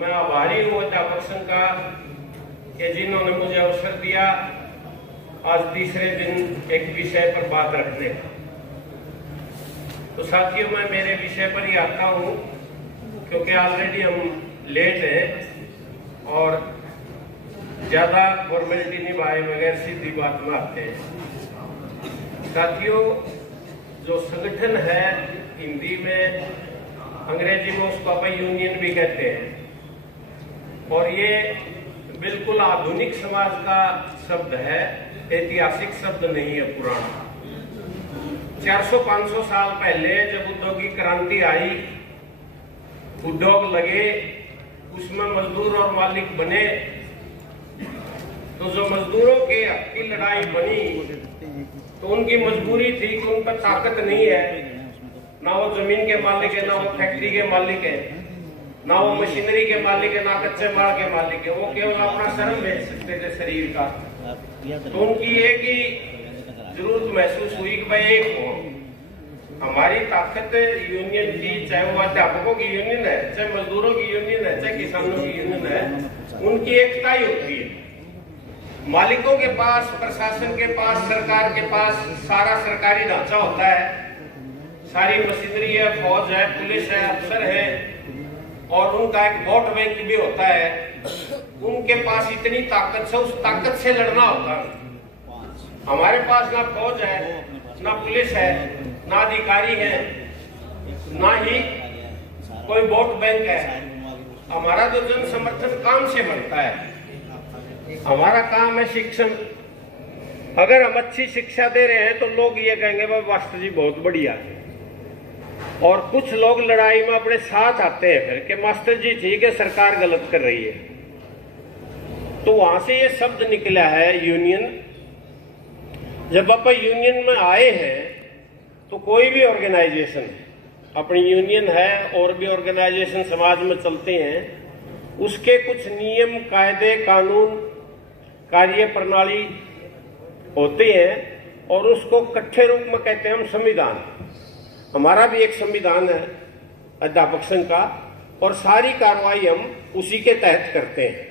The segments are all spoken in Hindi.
मैं आभारी हूँ अध्यापक संघ का कि जिन्होंने मुझे अवसर दिया आज तीसरे दिन एक विषय पर बात रखने का। तो साथियों, मैं मेरे विषय पर ही आता हूँ क्योंकि ऑलरेडी हम लेट हैं और ज्यादा फॉर्मेलिटी निभाए बगैर सीधी बात में आते हैं। साथियों, जो संगठन है हिंदी में, अंग्रेजी में उसको अपन यूनियन भी कहते हैं और ये बिल्कुल आधुनिक समाज का शब्द है, ऐतिहासिक शब्द नहीं है पुराना। 400-500 साल पहले जब औद्योगिक क्रांति आई, उद्योग लगे, उसमें मजदूर और मालिक बने, तो जो मजदूरों के हक की लड़ाई बनी तो उनकी मजबूरी थी कि उन पर ताकत नहीं है, ना वो जमीन के मालिक है, ना वो फैक्ट्री के मालिक है, ना वो मशीनरी के मालिक है, ना कच्चे माल के मालिक है। वो केवल अपना श्रम बेच सकते थे शरीर का। तो उनकी एक ही जरूरत महसूस हुई कि भाई एक हो, हमारी ताकत यूनियन की, चाहे वो अध्यापकों की यूनियन है, चाहे मजदूरों की यूनियन है, चाहे किसानों की यूनियन है, उनकी एकता ही होती है। मालिकों के पास, प्रशासन के पास, सरकार के पास सारा सरकारी ढांचा होता है, सारी मशीनरी है, फौज है, पुलिस है, अफसर है और उनका एक वोट बैंक भी होता है। उनके पास इतनी ताकत से, उस ताकत से लड़ना होता है। हमारे पास ना फौज है, ना पुलिस है, ना अधिकारी है, ना ही कोई वोट बैंक है। हमारा जो जन समर्थन काम से बनता है, हमारा काम है शिक्षण। अगर हम अच्छी शिक्षा दे रहे हैं तो लोग ये कहेंगे भाई मास्टर जी बहुत बढ़िया है, और कुछ लोग लड़ाई में अपने साथ आते हैं फिर कि मास्टर जी ठीक है, सरकार गलत कर रही है। तो वहां से ये शब्द निकला है यूनियन। जब आप यूनियन में आए हैं तो कोई भी ऑर्गेनाइजेशन अपनी यूनियन है, और भी ऑर्गेनाइजेशन समाज में चलते हैं, उसके कुछ नियम, कायदे, कानून, कार्य प्रणाली होते हैं और उसको कट्ठे रूप में कहते हैं हम संविधान। हमारा भी एक संविधान है अध्यापक संघ का, और सारी कार्रवाई हम उसी के तहत करते हैं।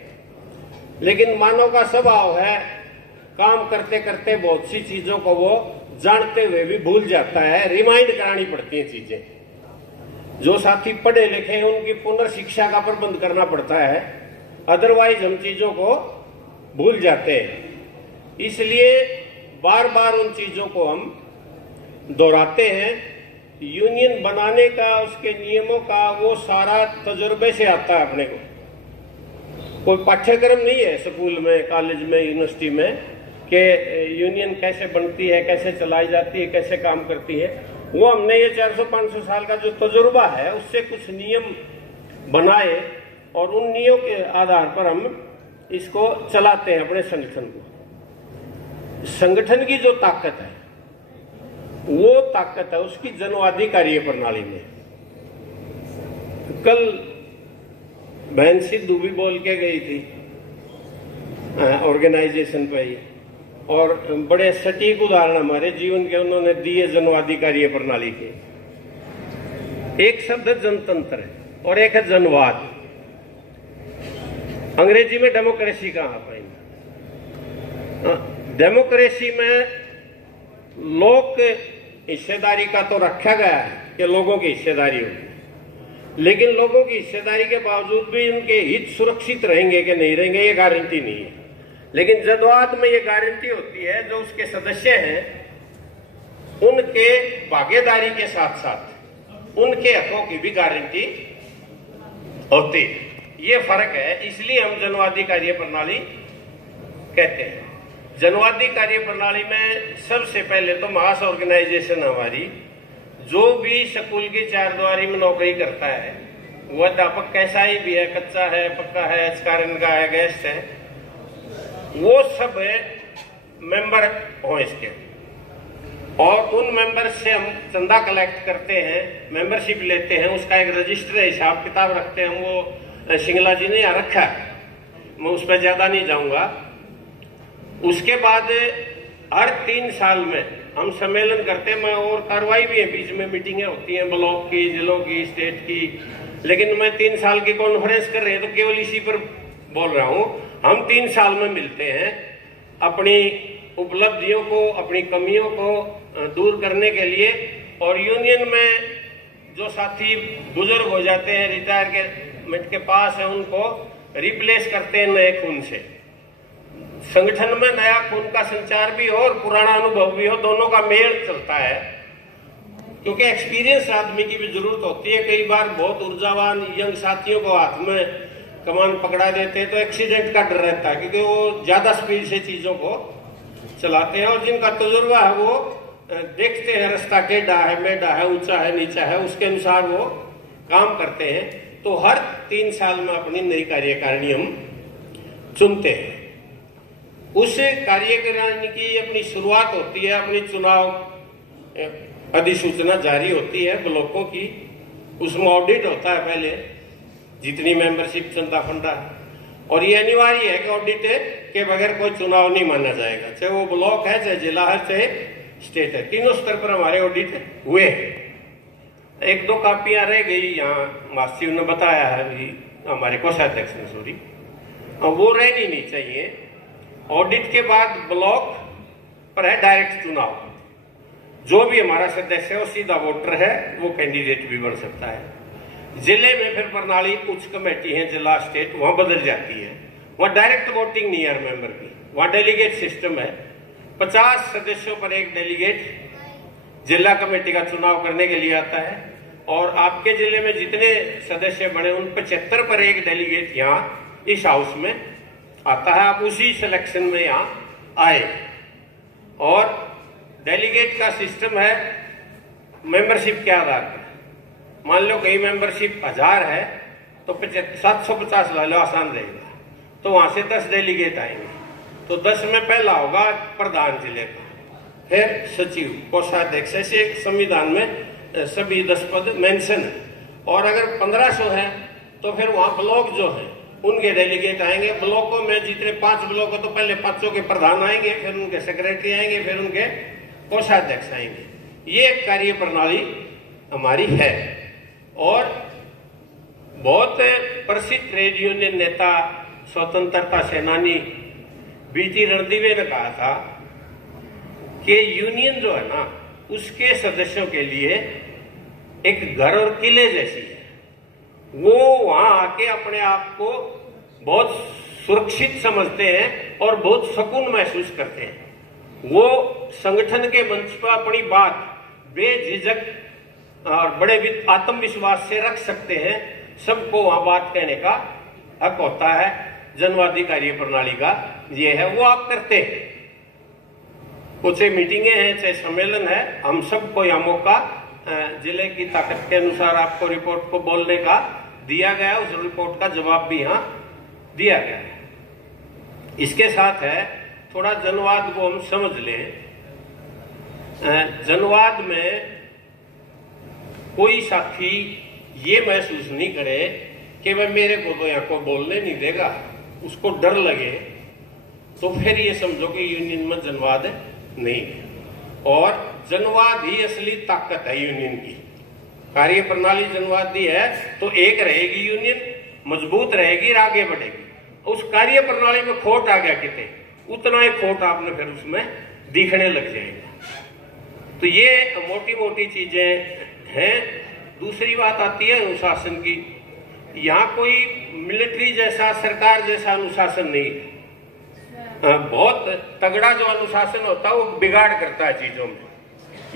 लेकिन मानव का स्वभाव है, काम करते करते बहुत सी चीजों को वो जानते हुए भी भूल जाता है, रिमाइंड करानी पड़ती हैं चीजें। जो साथी पढ़े लिखे हैं उनकी पुनर्शिक्षा का प्रबंध करना पड़ता है, अदरवाइज हम चीजों को भूल जाते हैं। इसलिए बार बार उन चीजों को हम दोहराते हैं। यूनियन बनाने का, उसके नियमों का, वो सारा तजुर्बे से आता है अपने को। कोई पाठ्यक्रम नहीं है स्कूल में, कॉलेज में, यूनिवर्सिटी में कि यूनियन कैसे बनती है, कैसे चलाई जाती है, कैसे काम करती है। वो हमने ये 400-500 साल का जो तजुर्बा है उससे कुछ नियम बनाए और उन नियमों के आधार पर हम इसको चलाते हैं अपने संगठन को। संगठन की जो ताकत है वो ताकत है उसकी जनवादी कार्य प्रणाली में। कल बहन सिद्धू भी बोल के गई थी ऑर्गेनाइजेशन पे ही, और बड़े सटीक उदाहरण हमारे जीवन के उन्होंने दिए जनवादी कार्य प्रणाली के। एक शब्द जनतंत्र है और एक है जनवाद। अंग्रेजी में डेमोक्रेसी कहाँ पाएंगे? डेमोक्रेसी में लोक हिस्सेदारी का तो रखा गया है कि लोगों की हिस्सेदारी होगी, लेकिन लोगों की हिस्सेदारी के बावजूद भी उनके हित सुरक्षित रहेंगे कि नहीं रहेंगे ये गारंटी नहीं है। लेकिन जनवाद में ये गारंटी होती है जो उसके सदस्य हैं उनके भागीदारी के साथ साथ उनके हकों की भी गारंटी होती है। ये फर्क है, इसलिए हम जनवादी कार्य प्रणाली कहते हैं। जनवादी कार्य प्रणाली में सबसे पहले तो मास ऑर्गेनाइजेशन हमारी, जो भी स्कूल की चारदीवारी में नौकरी करता है, वो अध्यापक कैसा ही भी है, कच्चा है, पक्का है, एचकारण का है, गेस्ट है, वो सब मेंबर हो इसके, और उन मेंबर से हम चंदा कलेक्ट करते हैं, मेंबरशिप लेते हैं, उसका एक रजिस्टर हिसाब किताब रखते हैं। वो सिंगला जी ने यहाँ रखा है, मैं उस पर ज्यादा नहीं जाऊंगा। उसके बाद हर 3 साल में हम सम्मेलन करते हैं, और कार्रवाई भी है, बीच में मीटिंगें होती हैं, ब्लॉक की, जिलों की, स्टेट की, लेकिन मैं 3 साल की कॉन्फ्रेंस कर रहे हैं तो केवल इसी पर बोल रहा हूं। हम 3 साल में मिलते हैं, अपनी उपलब्धियों को, अपनी कमियों को दूर करने के लिए, और यूनियन में जो साथी बुजुर्ग हो जाते हैं, रिटायरमेंट के पास है, उनको रिप्लेस करते हैं नए खून से। संगठन में नया खून का संचार भी हो और पुराना अनुभव भी हो, दोनों का मेल चलता है, क्योंकि एक्सपीरियंस आदमी की भी जरूरत होती है। कई बार बहुत ऊर्जावान यंग साथियों को हाथ में कमान पकड़ा देते हैं तो एक्सीडेंट का डर रहता है, क्योंकि वो ज्यादा स्पीड से चीजों को चलाते हैं, और जिनका तजुर्बा है वो देखते हैं रास्ता टेढ़ा है, मेढ़ा है, ऊंचा है, नीचा है, उसके अनुसार वो काम करते हैं। तो हर 3 साल में अपनी नई कार्यकारिणी हम चुनते हैं। उस कार्यकारिणी की अपनी शुरुआत होती है, अपनी चुनाव अधिसूचना जारी होती है ब्लॉकों की, उसमें ऑडिट होता है पहले, जितनी मेंबरशिप चंदा फंदा, और ये अनिवार्य है कि ऑडिट के बगैर कोई चुनाव नहीं माना जाएगा, चाहे वो ब्लॉक है, चाहे जिला है, चाहे स्टेट है। तीनों स्तर पर हमारे ऑडिट हुए हैं। 1-2 कापियां रह गई, यहाँ मास्टर ने बताया है, हमारे कोषाध्यक्ष ने, सॉरी, वो रहनी नहीं चाहिए। ऑडिट के बाद ब्लॉक पर है डायरेक्ट चुनाव, जो भी हमारा सदस्य है वो सीधा वोटर है, वो कैंडिडेट भी बन सकता है। जिले में फिर प्रणाली उच्च कमेटी है, जिला स्टेट, वहां बदल जाती है, वहां डायरेक्ट वोटिंग नहीं है हर मेंबर की, वहां डेलीगेट सिस्टम है। 50 सदस्यों पर एक डेलीगेट जिला कमेटी का चुनाव करने के लिए आता है, और आपके जिले में जितने सदस्य बने उन 75 पर एक डेलीगेट यहाँ इस हाउस में आता है। आप उसी सिलेक्शन में यहाँ आए, और डेलीगेट का सिस्टम है मेंबरशिप के आधार पर। मान लो कहीं मेंबरशिप 1000 है तो 750 ला लो, आसान रहेगा, तो वहां से 10 डेलीगेट आएंगे। तो 10 में पहला होगा प्रधान जिले का, फिर सचिव, कोषाध्यक्ष, ऐसे संविधान में सभी 10 पद मेंशन है। और अगर 1500 है तो फिर वहां ब्लॉक जो है उनके डेलीगेट आएंगे। ब्लॉकों में जितने 5 ब्लॉक है तो पहले 5 के प्रधान आएंगे, फिर उनके सेक्रेटरी आएंगे, फिर उनके कोषाध्यक्ष आएंगे। ये एक कार्य प्रणाली हमारी है। और बहुत प्रसिद्ध ट्रेड यूनियन नेता, स्वतंत्रता सेनानी बीटी रणदीवे ने कहा था कि यूनियन जो है ना, उसके सदस्यों के लिए एक घर और किले जैसी है। वो वहां आके अपने आप को बहुत सुरक्षित समझते हैं और बहुत सुकून महसूस करते हैं। वो संगठन के मंच पर अपनी बात बेझिझक और बड़े आत्मविश्वास से रख सकते हैं। सबको वहां बात कहने का हक होता है। जनवादी कार्य प्रणाली का ये है, वो आप करते हैं। कुछ मीटिंगें हैं, चाहे सम्मेलन है, हम सबको यहाँ मौका जिले की ताकत के अनुसार आपको रिपोर्ट को बोलने का दिया गया, उस रिपोर्ट का जवाब भी यहाँ दिया गया है। इसके साथ है थोड़ा जनवाद को हम समझ लें। जनवाद में कोई साथी ये महसूस नहीं करे कि वह मेरे को तो यहाँ को बोलने नहीं देगा, उसको डर लगे, तो फिर ये समझो कि यूनियन में जनवाद नहीं है। और जनवाद ही असली ताकत है यूनियन की। कार्य प्रणाली जनवादी है तो एक रहेगी यूनियन, मजबूत रहेगी और आगे बढ़ेगी। उस कार्य प्रणाली में खोट आ गया कितने, उतना ही खोट आपने फिर उसमें दिखने लग जाएगा। तो ये मोटी मोटी चीजें हैं। दूसरी बात आती है अनुशासन की। यहाँ कोई मिलिट्री जैसा, सरकार जैसा अनुशासन नहीं है। बहुत तगड़ा जो अनुशासन होता है वो बिगाड़ करता है चीजों में।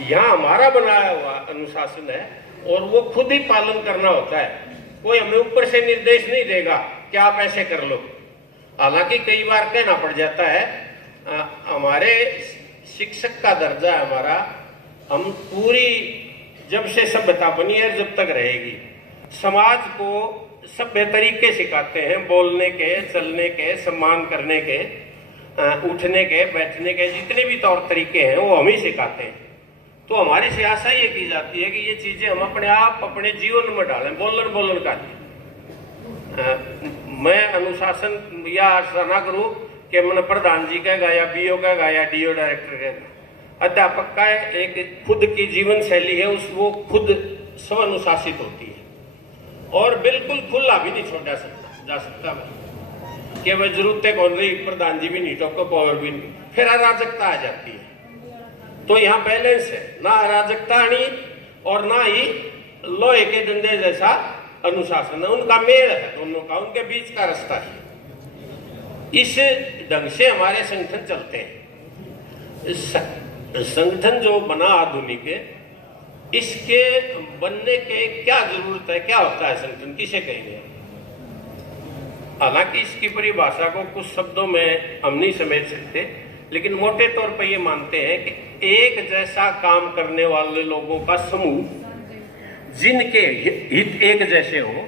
यहाँ हमारा बनाया हुआ अनुशासन है और वो खुद ही पालन करना होता है। कोई हमें ऊपर से निर्देश नहीं देगा कि आप ऐसे कर लो। हालांकि कई बार कहना पड़ जाता है, हमारे शिक्षक का दर्जा है हमारा, हम पूरी जब से सभ्यता बनी है जब तक रहेगी, समाज को सभ्य तरीके सिखाते हैं, बोलने के, चलने के, सम्मान करने के, उठने के, बैठने के, जितने भी तौर तरीके हैं वो हम ही सिखाते हैं। तो हमारी से आशा ये की जाती है कि ये चीजें हम अपने आप अपने जीवन में डालें। बोलन का मैं अनुशासन या आशा ना करूं कि मैंने प्रधान जी कहेगा या बीओ कहेगा या डीओ डायरेक्टर कहेगा। अध्यापक का एक खुद की जीवन शैली है, उस वो खुद स्व अनुशासित होती है। और बिल्कुल खुला भी नहीं छोड़ा जा सकता कि वह जरूरतें कौन रही, प्रधान जी भी नहीं, टोको पावर भी नहीं, फिर अराजकता आ जाती है। तो यहाँ बैलेंस है, ना अराजकता आनी और ना ही लोहे के डंडे जैसा अनुशासन है, उनका मेल है दोनों का, उनके बीच का रास्ता है। इस ढंग से हमारे संगठन चलते हैं। संगठन जो बना आधुनिक, इसके बनने के क्या जरूरत है, क्या होता है संगठन, किसे कहेंगे? हालांकि इसकी परिभाषा को कुछ शब्दों में हम नहीं समझ सकते, लेकिन मोटे तौर पर ये मानते हैं कि एक जैसा काम करने वाले लोगों का समूह, जिनके हित एक जैसे हो,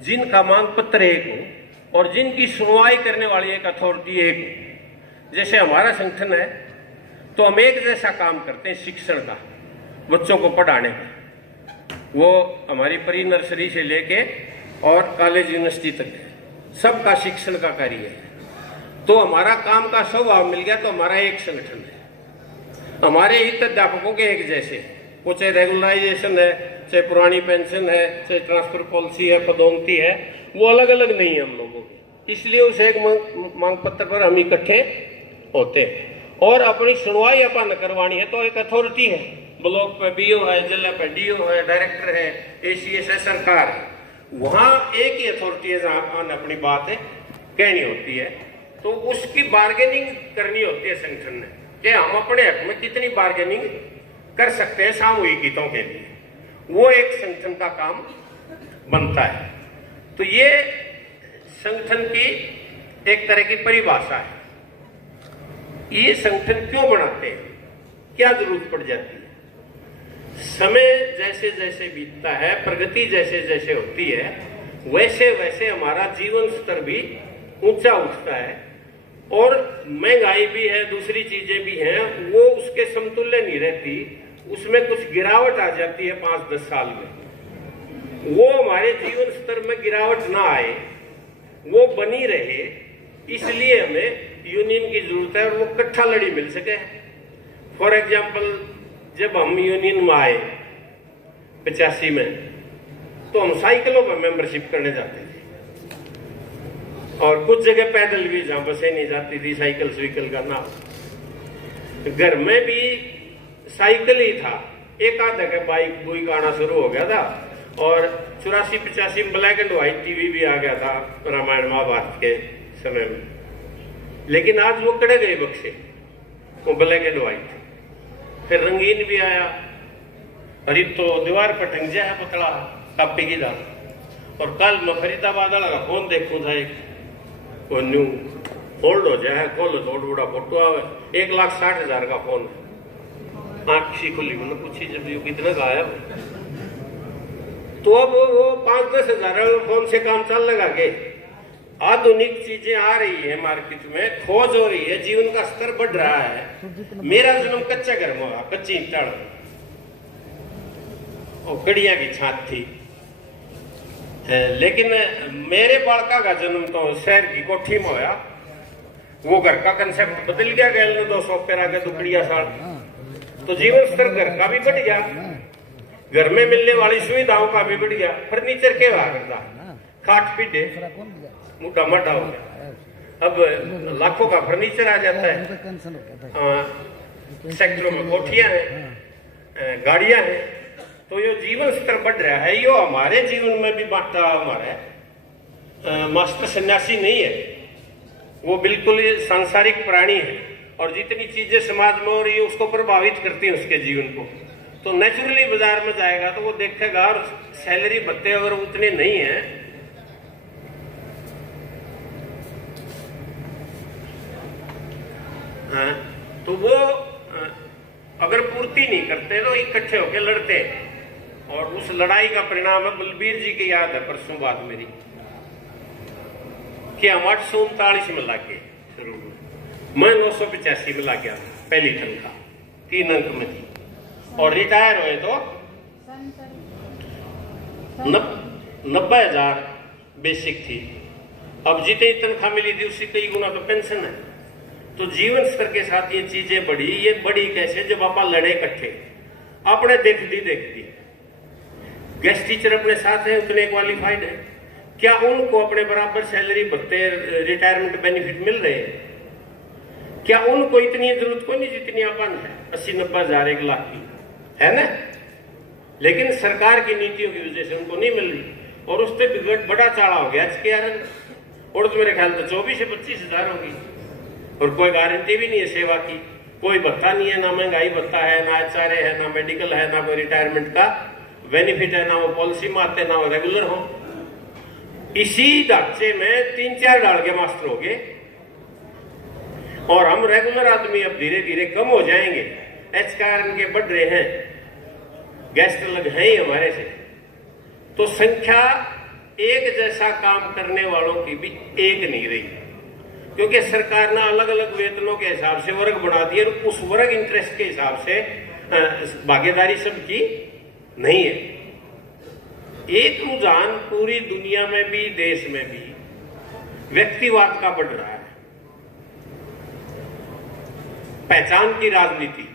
जिनका मांग पत्र एक हो और जिनकी सुनवाई करने वाली एक अथॉरिटी एक हो। जैसे हमारा संगठन है तो हम एक जैसा काम करते हैं शिक्षण का, बच्चों को पढ़ाने का, वो हमारी प्री नर्सरी से लेके और कॉलेज यूनिवर्सिटी तक सबका शिक्षण का कार्य है। तो हमारा काम का स्वभाव मिल गया तो हमारा एक संगठन है। हमारे हित अध्यापकों के एक जैसे हैं, वो चाहे रेगुलराइजेशन है, चाहे पुरानी पेंशन है, चाहे ट्रांसफर पॉलिसी है, पदोन्नति है, वो अलग अलग नहीं है हम लोगों की। इसलिए उस एक मांग पत्र पर हम इकट्ठे होते हैं और अपनी सुनवाई अपन करवानी है तो एक अथॉरिटी है, ब्लॉक पे बीओ है, जिला पे डीओ है, डायरेक्टर है, एसीएस है, सरकार है, वहां एक ही अथॉरिटी है जहां अपनी बात है कहनी होती है। तो उसकी बार्गेनिंग करनी होती है संगठन ने कि हम अपने हक में कितनी बार्गेनिंग कर सकते हैं सामूहिक हितों के लिए, वो एक संगठन का काम बनता है। तो ये संगठन की एक तरह की परिभाषा है। ये संगठन क्यों बनाते हैं, क्या जरूरत पड़ जाती है? समय जैसे जैसे बीतता है, प्रगति जैसे जैसे होती है, वैसे वैसे हमारा जीवन स्तर भी ऊंचा उठता है और महंगाई भी है, दूसरी चीजें भी हैं, वो उसके समतुल्य नहीं रहती, उसमें कुछ गिरावट आ जाती है 5-10 साल में। वो हमारे जीवन स्तर में गिरावट ना आए, वो बनी रहे, इसलिए हमें यूनियन की जरूरत है और वो इकट्ठा लड़ी मिल सके। फॉर एग्जाम्पल, जब हम यूनियन में आए 85 में, तो हम साइकिलों पर मेंबरशिप करने जाते थे और कुछ जगह पैदल भी, जहां बसें नहीं जाती थी, साइकिल स्विकल का नाम। घर में भी साइकिल ही था, एक आधा का बाइक बुइक आना शुरू हो गया था और 84-85 में ब्लैक एंड व्हाइट टीवी भी आ गया था रामायण महाभारत के समय में। लेकिन आज वो कड़े गए बक्से, वो ब्लैक एंड व्हाइट। फिर रंगीन भी आया, अरे तो दीवार पर टंग जाए पतला कापी की दाल। और कल मैं फरीदाबाद वाला का फोन देखूं था, एक वो न्यू होल्ड हो जाए, खोलो तो बड़ा फोटो आवे, 1,60,000 का फोन है। आंख सी खुली, मैंने पूछी जब ये कितना का आया, तो अब वो 5-10 हजार फोन से काम चल लगा के। आधुनिक चीजें आ रही है मार्केट में, खोज हो रही है, जीवन का स्तर बढ़ रहा है। मेरा जन्म कच्चा घर में हुआ, कच्ची ईंटड़ और कड़िया की छात थी, लेकिन मेरे बालका का जन्म तो शहर की कोठी में होया। वो घर का कंसेप्ट बदल गया, गैल ने 200 पेरा के दुकड़िया साल, तो जीवन स्तर घर का भी बढ़ गया, घर में मिलने वाली सुविधाओं का भी बढ़ गया। फर्नीचर के भाग करता, खाट पीटे मोटा मोटा हो गया, अब लाखों का फर्नीचर आ जाता है। सेक्टरों में कोठियां हैं, गाड़ियां हैं, तो ये जीवन स्तर बढ़ रहा है। यो हमारे जीवन में भी बांटा हमारा मास्टर सन्यासी नहीं है, वो बिल्कुल सांसारिक प्राणी है और जितनी चीजें समाज में हो रही है उसको प्रभावित करती है उसके जीवन को। तो नेचुरली बाजार में जाएगा तो वो देखेगा, और सैलरी भत्ते अगर उतने नहीं है तो वो अगर पूर्ति नहीं करते तो इकट्ठे होकर लड़ते हैं। और उस लड़ाई का परिणाम है, बलबीर जी की याद है परसों बात मेरी, कि हम 839 में लागे शुरू में, मैं 985 में लाग गया, पहली तनख्वाह 3 अंक में थी, और रिटायर हुए तो 90,000 बेसिक थी। अब जितनी तनख्वाह मिली थी उससे कई गुना तो पेंशन है। तो जीवन स्तर के साथ ये चीजें बढ़ी। ये बढ़ी कैसे? जब आप लड़े इकट्ठे, आपने देखती गेस्ट टीचर अपने साथ है, उतने क्वालिफाइड है, क्या उनको अपने बराबर सैलरी भत्ते रिटायरमेंट बेनिफिट मिल रहे हैं? क्या उनको इतनी जरूरत को नहीं जितनी अपन है 80-90 हजार 1 लाख की, है ना? लेकिन सरकार की नीतियों की वजह से उनको नहीं मिल रही और उससे बिगड़ बड़ा चाड़ा हो गया HKRN और तो मेरे ख्याल तो 24 से 25 हजार होगी और कोई गारंटी भी नहीं है सेवा की, कोई भत्ता नहीं है, ना महंगाई भत्ता है, ना HRA है, ना मेडिकल है, ना कोई रिटायरमेंट का बेनिफिट है, ना वो पॉलिसी में आते, ना वो रेगुलर हो। इसी ढांचे में 3-4 डाल के मास्टर हो गए और हम रेगुलर आदमी अब धीरे धीरे कम हो जाएंगे। HKRN के बढ़ रहे हैं, गेस्ट अलग है ही हमारे से, तो संख्या एक जैसा काम करने वालों की भी एक नहीं रही, क्योंकि सरकार ने अलग अलग वेतनों के हिसाब से वर्ग बना दिए और उस वर्ग इंटरेस्ट के हिसाब से भागीदारी सबकी नहीं है। एक रुझान पूरी दुनिया में भी देश में भी व्यक्तिवाद का बढ़ रहा है, पहचान की राजनीति,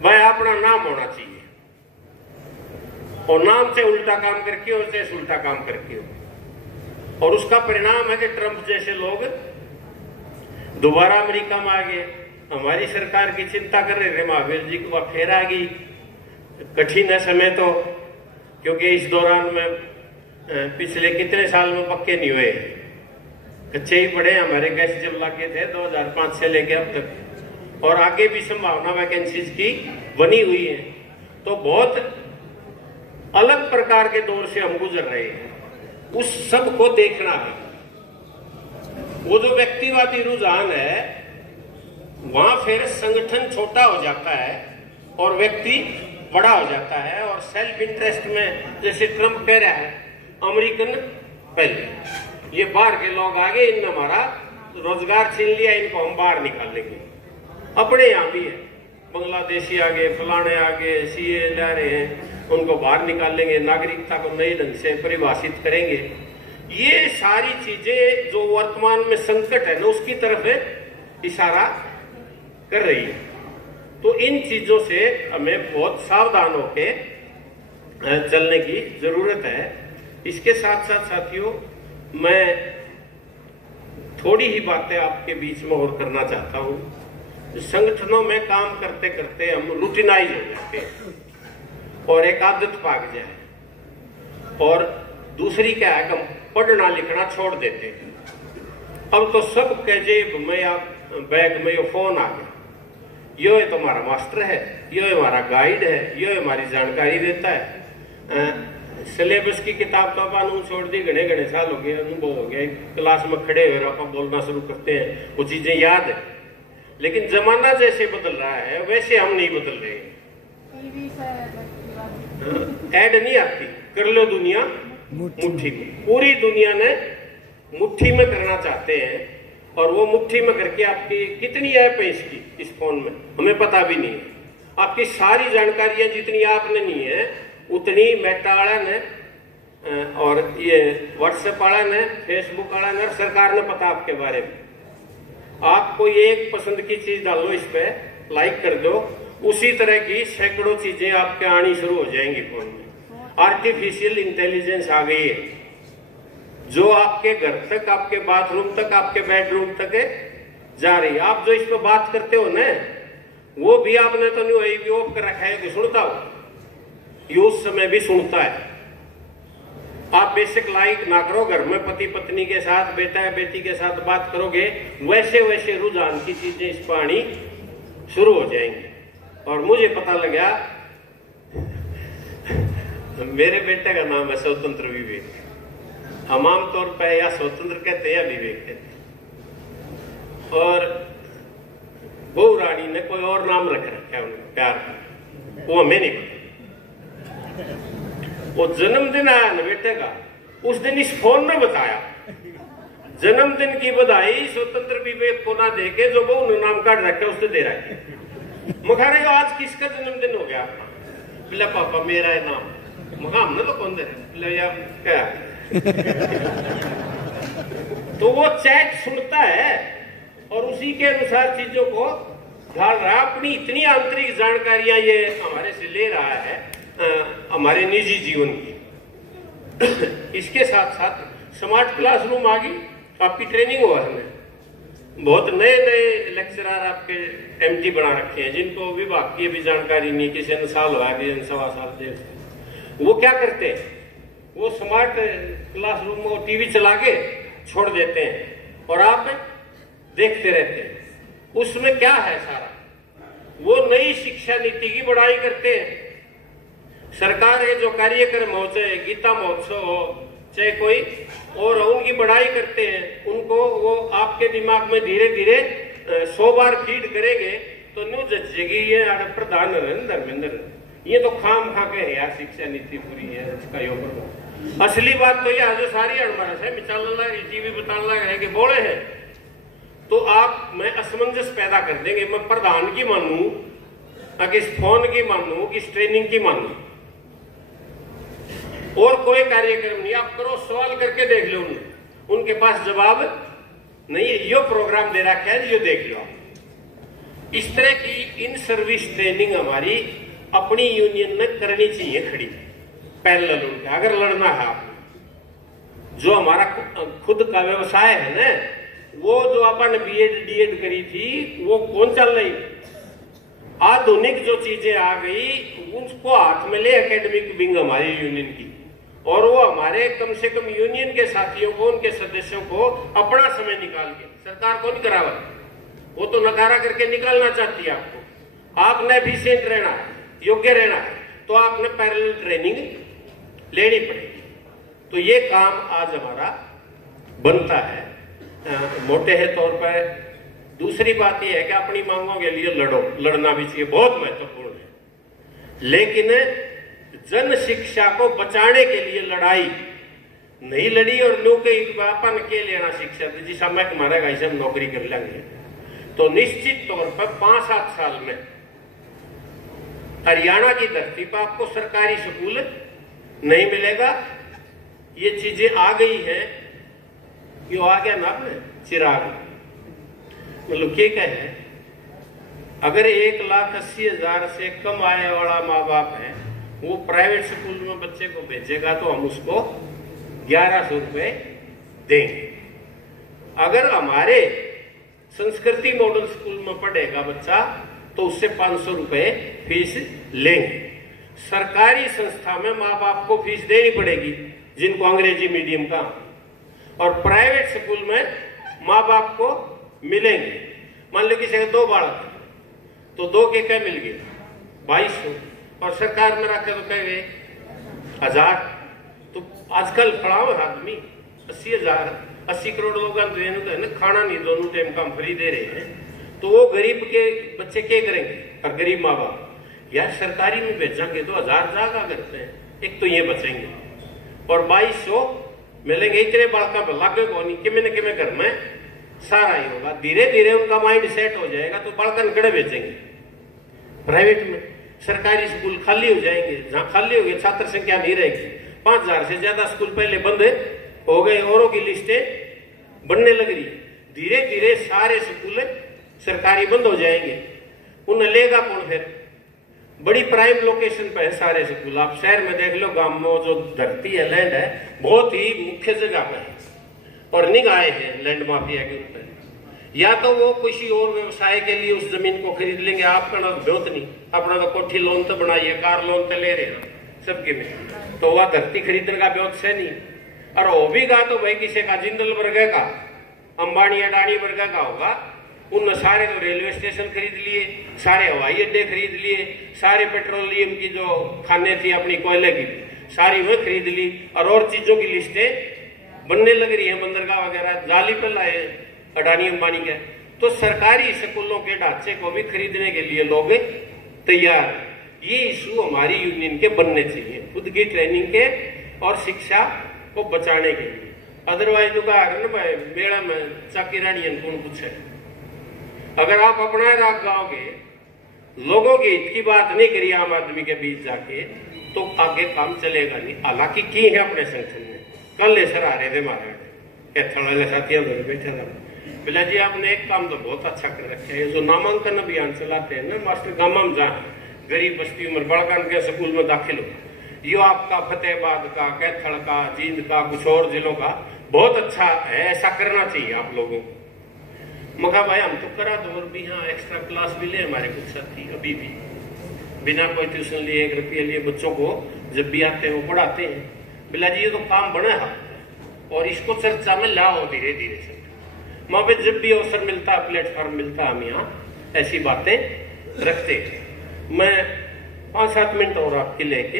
वह अपना नाम होना चाहिए और नाम से उल्टा काम करके और से उल्टा काम करके हो, और उसका परिणाम है कि ट्रंप जैसे लोग दोबारा अमेरिका में आ गए। हमारी सरकार की चिंता कर रहे थे, महावीर जी को फिर आ गई। कठिन है समय तो, क्योंकि इस दौरान में पिछले कितने साल में पक्के नहीं हुए, कच्चे ही पड़े। हमारे गैस जब लगे थे 2005 से लेके अब तक, और आगे भी संभावना वैकेंसीज की बनी हुई है। तो बहुत अलग प्रकार के दौर से हम गुजर रहे हैं, उस सब को देखना है। वो जो व्यक्तिवादी रुझान है वहां फिर संगठन छोटा हो जाता है और व्यक्ति बड़ा हो जाता है, और सेल्फ इंटरेस्ट में जैसे ट्रंप कह रहा है अमेरिकन पहले, ये बाहर के लोग आगे, इनने हमारा रोजगार छीन लिया, इनको हम बाहर निकालेंगे। अपने यहाँ भी है, बांग्लादेशी आगे, फलाने आगे, CA ला रहे हैं, उनको बाहर निकालेंगे, नागरिकता को नए ढंग से परिभाषित करेंगे। ये सारी चीजें जो वर्तमान में संकट है ना, उसकी तरफ इशारा कर रही है। तो इन चीजों से हमें बहुत सावधान होकर चलने की जरूरत है। इसके साथ साथ साथियों, मैं थोड़ी ही बातें आपके बीच में और करना चाहता हूं। संगठनों में काम करते करते हम रूटीनाइज हो जाते हैं और एक आदत पाक जाए, और दूसरी क्या है कि हम पढ़ना लिखना छोड़ देते हैं। अब तो सब के जेब में या बैग में ये फोन आ गया, यो तो हमारा मास्टर है, यो हमारा गाइड है, यो हमारी जानकारी देता है। सिलेबस की किताब तो अपन छोड़ दी, घने घने साल हो गए, अनुभव हो गया, क्लास में खड़े हुए अपन बोलना शुरू करते हैं, वो चीजें याद है। लेकिन जमाना जैसे बदल रहा है वैसे हम नहीं बदल रहे। ऐड नहीं आती, कर लो दुनिया मुट्ठी में। पूरी दुनिया ने मुट्ठी में करना चाहते हैं, और वो मुट्ठी में करके आपकी कितनी ऐप है इसकी, इस फोन में हमें पता भी नहीं है। आपकी सारी जानकारियां जितनी आपने नहीं है उतनी मेटा वाला ने और ये व्हाट्सएप वाला ने, फेसबुक वाला ने, और सरकार ने पता आपके बारे में। आप कोई एक पसंद की चीज डालो, इस पे लाइक कर दो, उसी तरह की सैकड़ों चीजें आपके आनी शुरू हो जाएंगी फोन में। आर्टिफिशियल इंटेलिजेंस आ गई है, जो आपके घर तक, आपके बाथरूम तक, आपके बेडरूम तक जा रही है। आप जो इस पर बात करते हो ना, वो भी आपने तो नहीं ऑफ कर रखा है कि सुनता हो, ये उस समय भी सुनता है। आप बेसिक लाइक ना करो, घर में पति पत्नी के साथ, बेटा है बेटी के साथ बात करोगे, वैसे वैसे रुझान की चीजें इस पर आनी शुरू हो जाएंगी। और मुझे पता लगा, मेरे बेटे का नाम है स्वतंत्र विवेक। हम आमतौर पर या स्वतंत्र कहते हैं या विवेक कहते हैं, और बहू रानी ने कोई और नाम रख रखा है उन्हें प्यार का, वो हमें नहीं पता। वो जन्मदिन आया ना बेटे का, उस दिन इस फोन ने बताया, जन्मदिन की बधाई स्वतंत्र विवेक को ना देके जो बहू ने नाम काट रखा है उसने दे रहा है। मखाने को आज किसका जन्मदिन हो गया? बोला पापा मेरा है नाम। मखा हमने तो कौन दे रहे यार क्या। तो वो चैट सुनता है और उसी के अनुसार चीजों को ढाल रहा है। अपनी इतनी आंतरिक जानकारियां ये हमारे से ले रहा है हमारे निजी जीवन की। इसके साथ साथ स्मार्ट क्लासरूम आ गई, आपकी ट्रेनिंग हुआ है। बहुत नए नए लेक्चरर आपके एमटी बना रखे हैं जिनको विभाग की भी जानकारी नहीं, किसी ने साल हुआ, किसी ने 1.25 साल, 1.5 साल। वो क्या करते हैं, वो स्मार्ट क्लासरूम को टीवी चला के छोड़ देते हैं और आप देखते रहते हैं। उसमें क्या है सारा, वो नई शिक्षा नीति की बढ़ाई करते हैं। सरकार के जो कार्यक्रम हो, चाहे गीता महोत्सव हो, चाहे कोई और उनकी बढ़ाई करते हैं, उनको वो आपके दिमाग में धीरे धीरे 100 बार फीड करेंगे तो न्यू जचेगी ये प्रधान धर्मेंद्र, ये तो खाम खा के यार शिक्षा नीति पूरी है इसका योग। असली बात तो यह जो सारी हमारा है मिसाल भी बताने लगा है कि बोले हैं तो आप मैं असमंजस पैदा कर देंगे। मैं प्रधान की मानू, किस फोन की मानू, किस ट्रेनिंग की मानू, और कोई कार्यक्रम नहीं। आप करो सवाल करके देख लो, उनके पास जवाब नहीं है। यो प्रोग्राम दे रखा है, यो देख लो। इस तरह की इन सर्विस ट्रेनिंग हमारी अपनी यूनियन में करनी चाहिए खड़ी पैरेलल उनके, अगर लड़ना है आपको। जो हमारा खुद का व्यवसाय है ना, वो जो अपन बीएड डीएड करी थी वो कौन चल रही, आधुनिक जो चीजें आ गई उसको हाथ में ले एकेडमिक विंग हमारी यूनियन की, और वो हमारे कम से कम यूनियन के साथियों को, उनके सदस्यों को अपना समय निकाल के, सरकार को नहीं करावा, वो तो नकारा करके निकालना चाहती है आपको। आपने एफिशिएंट रहना है, योग्य रहना है, तो आपने पैरेलल ट्रेनिंग लेनी पड़ेगी। तो ये काम आज हमारा बनता है मोटे है तौर पर। दूसरी बात यह है कि अपनी मांगों के लिए लड़ो, लड़ना भी चाहिए, बहुत महत्वपूर्ण है। लेकिन जन शिक्षा को बचाने के लिए लड़ाई नहीं लड़ी और लोग अपन के लेना शिक्षा जिस समय मारेगा इसे हम नौकरी कर लेंगे, तो निश्चित तौर पर 5-7 साल में हरियाणा की धरती पर आपको सरकारी स्कूल नहीं मिलेगा। ये चीजें आ गई है, यो आ गया ना अपने चिराग, मतलब क्या कहे, अगर 1,80,000 से कम आय वाला माँ बाप है, वो प्राइवेट स्कूल में बच्चे को भेजेगा तो हम उसको 1100 रुपए देंगे। अगर हमारे संस्कृति मॉडल स्कूल में पढ़ेगा बच्चा तो उससे 500 रुपए फीस लेंगे। सरकारी संस्था में माँ बाप को फीस देनी पड़ेगी जिनको अंग्रेजी मीडियम का, और प्राइवेट स्कूल में माँ बाप को मिलेंगे। मान लो किसी के 2 बालक तो 2 के क्या मिल गए 2200, और सरकार में रखे तो कह गए 1000। तो आजकल फड़ाओ आदमी 80 करोड़ लोग तो खाना नहीं, दोनों टाइम का हम फ्री दे रहे हैं, तो वो गरीब के बच्चे क्या करेंगे, और गरीब माँ बाप यार सरकारी में भेजेंगे तो 1000 जागा करते हैं, एक तो ये बचेंगे और 2200 मिलेंगे। इतने बालका लागे को नहीं कि मैंने कि घर में सारा ही होगा। धीरे धीरे उनका माइंड सेट हो जाएगा तो बालकन कड़े बेचेंगे प्राइवेट में, सरकारी स्कूल खाली हो जाएंगे। जहां खाली हो गए छात्र संख्या नहीं रहेगी। 5000 से ज्यादा स्कूल पहले बंद हो गए, औरों की लिस्टें बनने लग रही। धीरे धीरे सारे स्कूल सरकारी बंद हो जाएंगे, उन्हें लेगा कौन फिर? बड़ी प्राइम लोकेशन पे है सारे स्कूल। आप शहर में देख लो, गांव में जो धरती है, लैंड है, बहुत ही मुख्य जगह पे है और निगाहे हैं लैंड माफिया के ऊपर। या तो वो किसी और व्यवसाय के लिए उस जमीन को खरीद लेंगे, आपका ना ब्योत नहीं, अपना तो कोठी लोन तो बनाइए, कार लोन तो ले रहे हैं सबके में, तो वह धरती खरीदने का ब्योत से नहीं। और वो भी गा तो भाई किसी का जिंदल वर्ग का, अंबानी अडानी वर्ग का होगा, उन सारे तो रेलवे स्टेशन खरीद लिए, सारे हवाई अड्डे खरीद लिए, सारे पेट्रोलियम की जो खाने थी अपनी कोयले की सारी वह खरीद ली, और चीजों की लिस्टें बनने लग रही है, बंदरगाह वगैरह जाली पर लाए अडानी अंबानी के। तो सरकारी स्कूलों के ढांचे को भी खरीदने के लिए लोग तैयार। ये इशू हमारी यूनियन के बनने चाहिए, खुद की ट्रेनिंग के और शिक्षा को बचाने के लिए। अदरवाइज तो भाई मेरा में चाकी रानी कौन पूछे। अगर आप अपना राग गाओगे, लोगों के हित की बात नहीं करी आम आदमी के बीच जाके, तो आगे काम चलेगा नहीं। हालांकि की है अपने संगठन में, कल सर आ रहे थे हमारे थोड़ा साथियों बैठे था, बोला जी आपने एक काम तो बहुत अच्छा कर रखा है, जो नामांकन अभियान चलाते हैं ना मास्टर गामा में, जहाँ गरीब बस्ती उम्र बड़कान के स्कूल में दाखिल हो, ये आपका फतेहाबाद का, कैथल का, जींद का, कुछ और जिलों का बहुत अच्छा है, ऐसा करना चाहिए आप लोगों को। मगर भाई हम तो करा दो, और भी हाँ एक्स्ट्रा क्लास भी ले हमारे कुछ साथी अभी भी बिना कोई ट्यूशन लिए 1 रुपये लिए बच्चों को जब भी आते हैं वो पढ़ाते हैं। बिला जी ये तो काम बना है और इसको चर्चा में लाओ धीरे धीरे से। वहां पे जब भी अवसर मिलता है, प्लेटफॉर्म मिलता है, हम यहाँ ऐसी बातें रखते हैं। मैं 5-7 मिनट और आपके लेके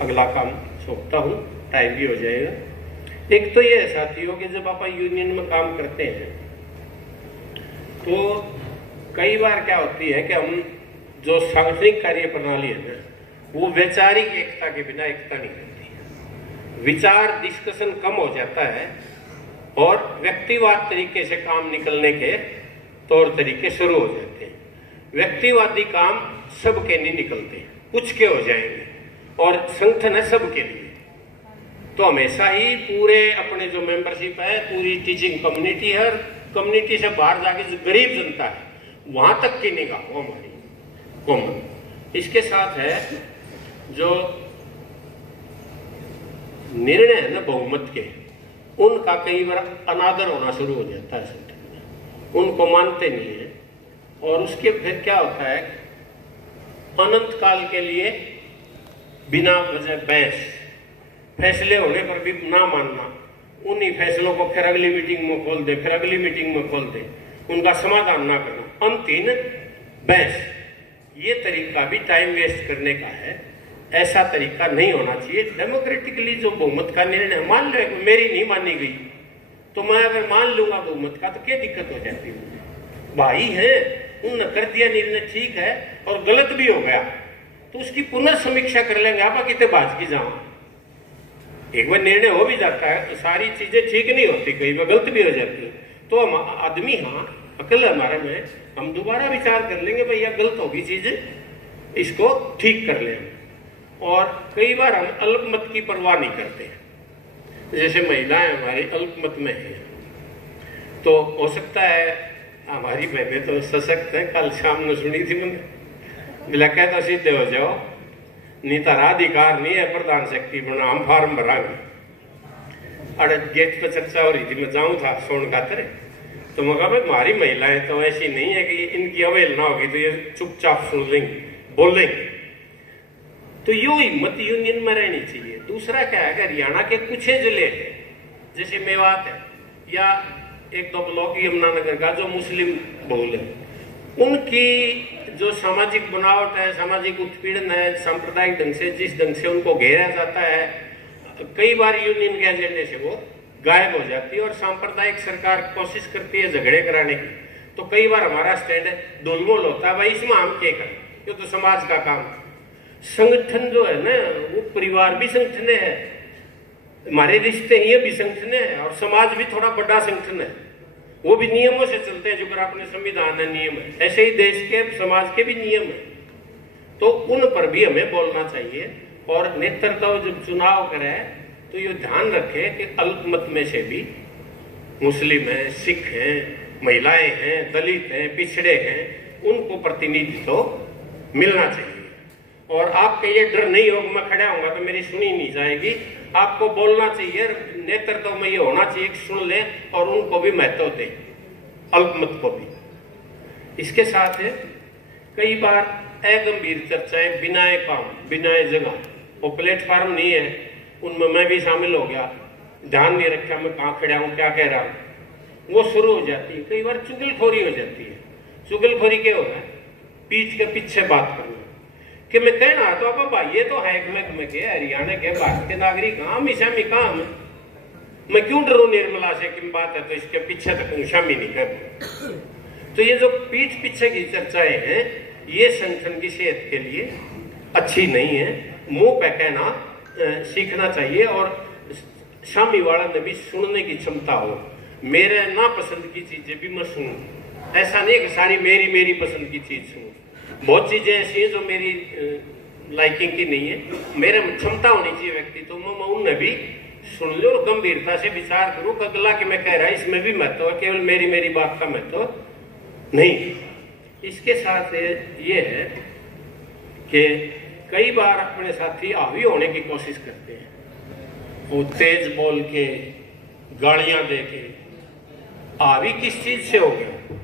अगला काम सौंपता हूँ, टाइम भी हो जाएगा। एक तो ये साथियों कि जब आप यूनियन में काम करते हैं तो कई बार क्या होती है कि हम जो सांगठनिक कार्य प्रणाली है ना, वो वैचारिक एकता के बिना एकता नहीं करती है। विचार डिस्कशन कम हो जाता है और व्यक्तिवाद तरीके से काम निकलने के तौर तरीके शुरू हो जाते हैं। व्यक्तिवादी काम सबके नहीं निकलते, कुछ के हो जाएंगे, और संगठन है सबके लिए। तो हमेशा ही पूरे अपने जो मेंबरशिप है, पूरी टीचिंग कम्युनिटी है, कम्युनिटी से बाहर जाके जो गरीब जनता है वहां तक की निगाह वो हमारी कॉमन। इसके साथ है जो निर्णय है ना बहुमत के, उनका कई बार अनादर होना शुरू हो जाता है संगठन में, उनको मानते नहीं है। और उसके फिर क्या होता है, अनंत काल के लिए बिना वजह बहस, फैसले होने पर भी ना मानना, उन्हीं फैसलों को फिर अगली मीटिंग में खोल दे, फिर अगली मीटिंग में खोल दे, उनका समाधान ना करना, अंतिम बहस। ये तरीका भी टाइम वेस्ट करने का है, ऐसा तरीका नहीं होना चाहिए। डेमोक्रेटिकली जो बहुमत का निर्णय मान लो, मेरी नहीं मानी गई तो मैं अगर मान लूंगा बहुमत का तो क्या दिक्कत हो जाती है? भाई है, उन्होंने कर दिया निर्णय, ठीक है, और गलत भी हो गया तो उसकी पुनर्समीक्षा कर लेंगे। आप कितने बाज की जाओ, एक बार निर्णय हो भी जाता है तो सारी चीजें ठीक नहीं होती, कई बार गलत भी हो जाती है। तो हम आदमी, हाँ अकल है हमारे में, हम दोबारा विचार कर लेंगे, भैया गलत होगी चीजें, इसको ठीक कर लें। और कई बार हम अल्पमत की परवाह नहीं करते, जैसे महिलाएं हमारी अल्पमत में है, तो हो सकता है हमारी बहनें तो सशक्त है। कल शाम में सुनी थी मैंने, मिला कह तो सीधे हो जाओ, नहीं तारा अधिकार नहीं है प्रधान शक्ति बना, हम फार्म भरांगे। अरे गेट पर चर्चा हो रही थी, मैं जाऊं था सोन खातर, तो मैं कहा हमारी महिलाएं तो ऐसी नहीं है कि इनकी अवहेलना होगी तो ये चुपचाप सुन लेंगे, बोल लेंगे। तो यो हिम्मत यूनियन में रहनी चाहिए। दूसरा क्या है, हरियाणा के कुछ जिले हैं जैसे मेवात है या 1-2 ब्लॉक यमुनानगर का जो मुस्लिम बहुल है, उनकी जो सामाजिक बनावट है, सामाजिक उत्पीड़न है, सांप्रदायिक ढंग से जिस ढंग से उनको घेरा जाता है, कई बार यूनियन के एजेंडे से वो गायब हो जाती है और सांप्रदायिक सरकार कोशिश करती है झगड़े कराने की। तो कई बार हमारा स्टैंड डोलमोल होता है, भाई इसमें हम क्या करें, ये तो समाज का काम। संगठन जो है ना, वो परिवार भी संगठन है, हमारे रिश्ते ये भी संगठन है, और समाज भी थोड़ा बड़ा संगठन है, वो भी नियमों से चलते हैं, जो कर अपने संविधान है, नियम है, ऐसे ही देश के समाज के भी नियम है। तो उन पर भी हमें बोलना चाहिए। और नेतृत्व जब चुनाव करे तो ये ध्यान रखे कि अल्पमत में से भी मुस्लिम है, सिख हैं, महिलाएं हैं, दलित हैं, पिछड़े हैं, उनको प्रतिनिधित्व मिलना चाहिए। और आपके ये डर नहीं हो मैं खड़ा होऊंगा तो मेरी सुनी नहीं जाएगी, आपको बोलना चाहिए, नेतृत्व में ये होना चाहिए कि सुन ले और उनको भी महत्व दे, अल्पमत को भी। इसके साथ है कई बार अगंभीर चर्चाएं बिना काम, बिना जगह, वो प्लेटफॉर्म नहीं है, उनमें मैं भी शामिल हो गया, ध्यान नहीं रखा मैं कहाँ खड़ा हूँ, क्या कह रहा हूँ, वो शुरू हो जाती है। कई बार चुगलखोरी हो जाती है। चुगलखोरी क्या होता है, पीठ के पीछे बात करना कि मैं कहना तो अब भाई ये तो है में के हरियाणा के भारत के नागरिक, हम शामी काम, मैं क्यों डरू निर्मला से कि बात है तो इसके पीछे तक शामी नहीं कर। तो ये जो पीठ पीछे की चर्चाएं हैं, ये संगठन की सेहत के लिए अच्छी नहीं है। मुंह पे कहना सीखना चाहिए और सामी वाला ने भी सुनने की क्षमता हो। मेरे नापसंद की चीजें भी मैं सुनूं, ऐसा नहीं कि सारी मेरी पसंद की चीज सुनूं। बहुत चीजें ऐसी हैं जो मेरी लाइकिंग की नहीं है, मेरे क्षमता होनी चाहिए व्यक्ति तो मैं उनने भी सुन लो और गंभीरता से विचार करूं। अगला कि मैं कह रहा है इसमें भी महत्व है, केवल मेरी बात का महत्व नहीं। इसके साथ ये है कि कई बार अपने साथी हावी होने की कोशिश करते हैं, वो तेज बोल के, गालियां दे के। हावी किस चीज से हो गया?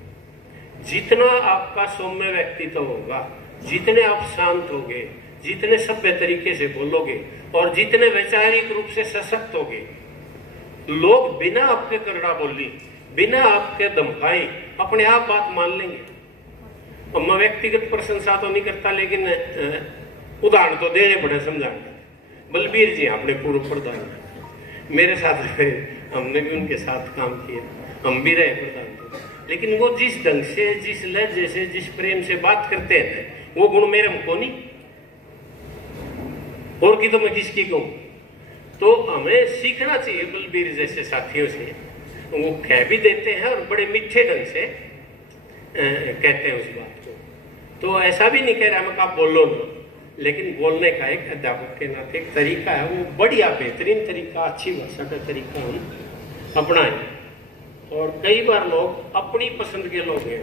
जितना आपका सौम्य व्यक्तित्व होगा, जितने आप शांत होगे, जितने सभ्य तरीके से बोलोगे और जितने वैचारिक रूप से सशक्त होगे, लोग बिना आपके करड़ा बोली, बिना आपके धमकाए अपने आप बात मान लेंगे। अब मैं व्यक्तिगत प्रशंसा तो नहीं करता, लेकिन उदाहरण तो देने पड़े समझाने। बलबीर जी अपने पूर्व प्रधान, मेरे साथ हमने भी उनके साथ काम किया, हम भी रहे प्रधान। लेकिन वो जिस ढंग से, जिस लहजे से, जिस प्रेम से बात करते हैं, वो गुण मेरे को नहीं, और की तो मैं किसकी कहूं। तो हमें सीखना चाहिए बलबीर जैसे साथियों से। वो कह भी देते हैं और बड़े मीठे ढंग से कहते हैं उस बात को। तो ऐसा भी नहीं कह रहा मैं आप बोलो ना, लेकिन बोलने का एक अध्यापक के नाते एक तरीका है, वो बढ़िया बेहतरीन तरीका, अच्छी भाषा का तरीका हम अपनाएं। और कई बार लोग अपनी पसंद के लोग हैं,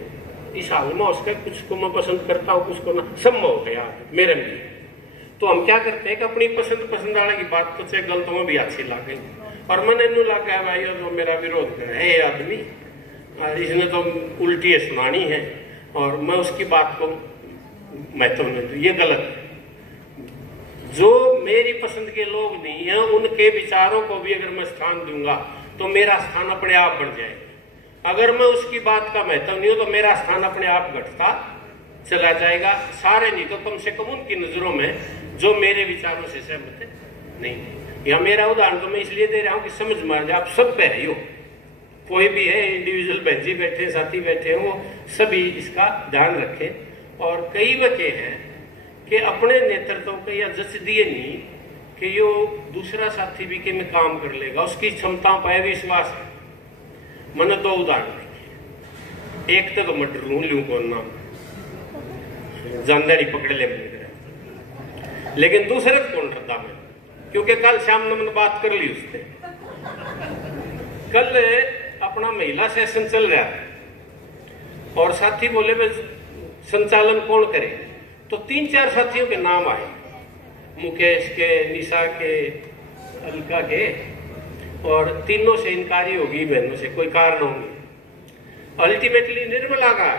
इस हाल में उसका कुछ को मैं पसंद करता हूँ, कुछ को ना, संभव है यार मेरे में। तो हम क्या करते हैं कि अपनी पसंद वाले की बात तो चाहे गलत में भी अच्छी लागे, और मन इनू लगा है भाई तो मेरा विरोध कर है ये आदमी, इसने तो उल्टी सुनानी है और मैं उसकी बात को महत्व नहीं दूं, ये गलत है। जो मेरी पसंद के लोग नहीं है, उनके विचारों को भी अगर मैं स्थान दूंगा तो मेरा स्थान अपने आप बढ़ जाएगा। अगर मैं उसकी बात का महत्व नहीं हो तो मेरा स्थान अपने आप घटता चला जाएगा। सारे नहीं तो कम से कम उनकी नजरों में जो मेरे विचारों से सहमत नहीं। यह मेरा उदाहरण तो मैं इसलिए दे रहा हूं कि समझ मार जाए, आप सब पे है, कोई भी है, इंडिविजुअल बहजी बैठे, साथी बैठे हैं, वो सभी इसका ध्यान रखें। और कई बच्चे हैं कि अपने नेतृत्व को या जच दिए नहीं कि यो दूसरा साथी भी के में काम कर लेगा, उसकी क्षमता पर विश्वास है। मैंने दो उदाहरण देखे, एक तो मैं ढूंढ लू कौन नाम जानदारी पकड़ ले मैंने, लेकिन दूसरे कौन रहा मैं, क्योंकि कल शाम ने मैंने बात कर ली उससे। कल अपना महिला सेशन चल रहा था और साथी बोले भाई संचालन कौन करे, तो 3-4 साथियों के नाम आए, मुकेश के, निशा के, अलका के, और तीनों से इनकारी होगी, बहनों से कोई कारण होंगे। अल्टीमेटली निर्मला का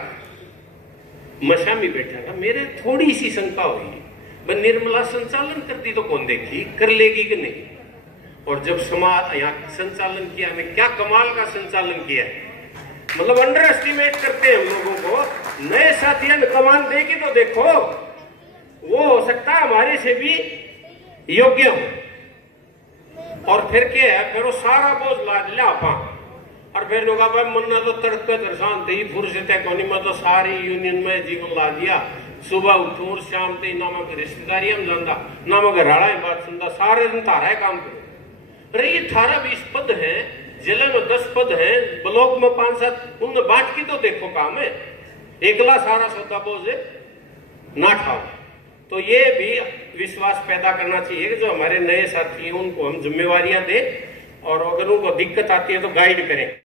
मशामी बैठा था, मेरे थोड़ी सी शंका हुई, निर्मला संचालन करती तो कौन देखी, कर लेगी कि नहीं। और जब समाज यहाँ संचालन किया, हमें क्या कमाल का संचालन किया है, मतलब अंडर एस्टिमेट करते हैं हम लोगों को। नए साथियों ने कमान दे के तो देखो, वो हो सकता है हमारे से भी योग्य हो। और फिर क्या है, फिर वो सारा बोझ लाद लिया आपा, और फिर लोग भाई मन्ना तो तड़के दर्शान थे फुर्सत है कौन, मैं तो सारी यूनियन में जीवन ला दिया, सुबह उठो और शाम ते ना मैं रिश्तेदारी हम जानता, ना मैं घराड़ा बात सुनता, सारे दिन थारा है काम करो। अरे ये 18-20 पद है, जिले में 10 पद है, ब्लॉक में 5-7, उनमें बांट की तो देखो काम है, एकला सारा सौदा बोझ ना खाओ। तो ये भी विश्वास पैदा करना चाहिए कि जो हमारे नए साथी हैं उनको हम जिम्मेवारियां दें, और अगर उनको दिक्कत आती है तो गाइड करें।